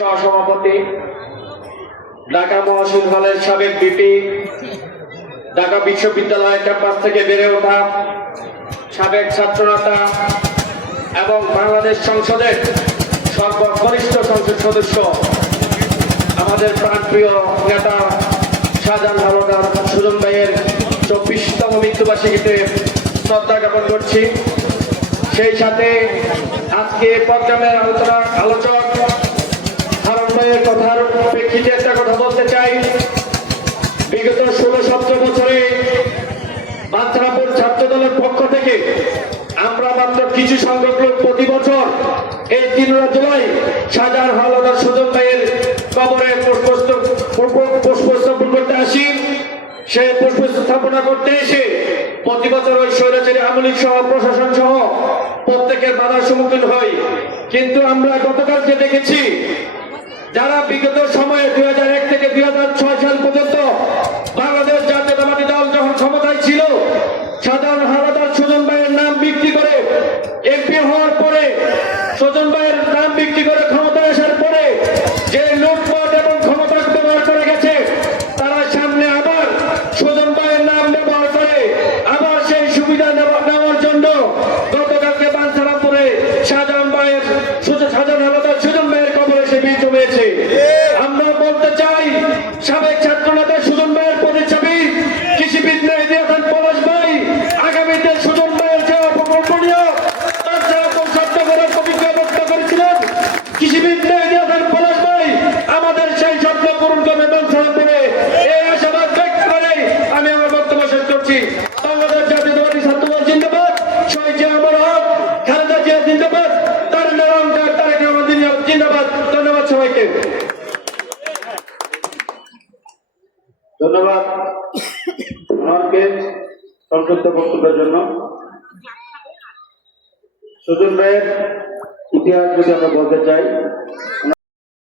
সহসভাপতি ঢাকা মহাসিন হলের সাবেক বিপি ঢাকা বিশ্ববিদ্যালয় ক্যাম্পাস থেকে বেড়ে ওঠা সাবেক ছাত্রনেতা এবং বাংলাদেশ সংসদের সর্বকনিষ্ঠ সংসদ সদস্য, আমাদের প্রাণপ্রিয় নেতা শাহজাহান হালদার সুজন ভাইয়ের চব্বিশতম মৃত্যুবার্ষিকীতে শ্রদ্ধা জ্ঞাপন করছি। সেই সাথে আজকে প্রোগ্রামের আলোচনা আলোচক ভাইয়ের কথার প্রেক্ষিতে একটা কথা বলতে চাই। বিগত ষোলো সতেরো বছরে বাচ্চারাপুর ছাত্র দলের পক্ষ থেকে আমরা মাত্র কিছু সংখ্যক লোক প্রতি বছর এই তিনুরা জুলাই শাহজাহান হাওলাদার সুজন ভাইয়ের কবরে পুষ্পস্ত- করতে আসি। সে পুষ্প স্থাপনা করতে এসে প্রতি বছর ওই স্বৈরাচারী আমলিক সহ প্রশাসন সহ প্রত্যেকের বাধার সম্মুখীন হই। কিন্তু আমরা গতকালকে দেখেছি যারা বিগত সময়ে দুই থেকে দুই সাল পর্যন্ত বাংলাদেশ জাতীয়তাবাদী দল যখন ক্ষমতায় ছিল, সাধারণ হারাদার সুজন ভাইয়ের নাম বিক্রি করে এমপি হওয়ার পরে, সুজন ভাইয়ের নাম বিক্রি করে ক্ষমতায় আসার পরে যে লুটপাট এবং ক্ষমতা ব্যবহার করে গেছে, তারা সামনে আবার সুজন ভাইয়ের নাম ব্যবহার করে আবার সেই সুবিধা নেওয়া- নেওয়ার জন্য গতকালকে বাঞ্ছারামপুরে শাহজাহান ভাইয়ের সুজ- শাহজাহান হালাদার সুজন ভাইয়ের কবরে সে বীজ জমেছে আমরা বলতে চাই সাবেক ছাত্র নেতা সুজন ভাইয়ের প্রতিচ্ছবি কৃষিবিদ মেহেদি হাসান পলাশ ভাই আগামীতে সুজন ভাইয়ের যে অপকল্পনীয় তার যে অপসাধ্য করে প্রতিজ্ঞা ব্যক্ত করেছিলেন কৃষিবিদ মেহেদি হাসান পলাশ ভাই আমাদের সেই স্বপ্ন পূরণ করবে বাঞ্ছারামপুরে এই আশাবাদ ব্যক্ত করে আমি আমার বক্তব্য শেষ করছি। বাংলাদেশ জাতীয়তাবাদী ছাত্রদল জিন্দাবাদ, শহীদ ধন্যবাদ সবাইকে। ধন্যবাদ আমাকে সংক্ষিপ্ত জন্য। সুজন ভাইয়ের ইতিহাস যদি আমরা বলতে চাই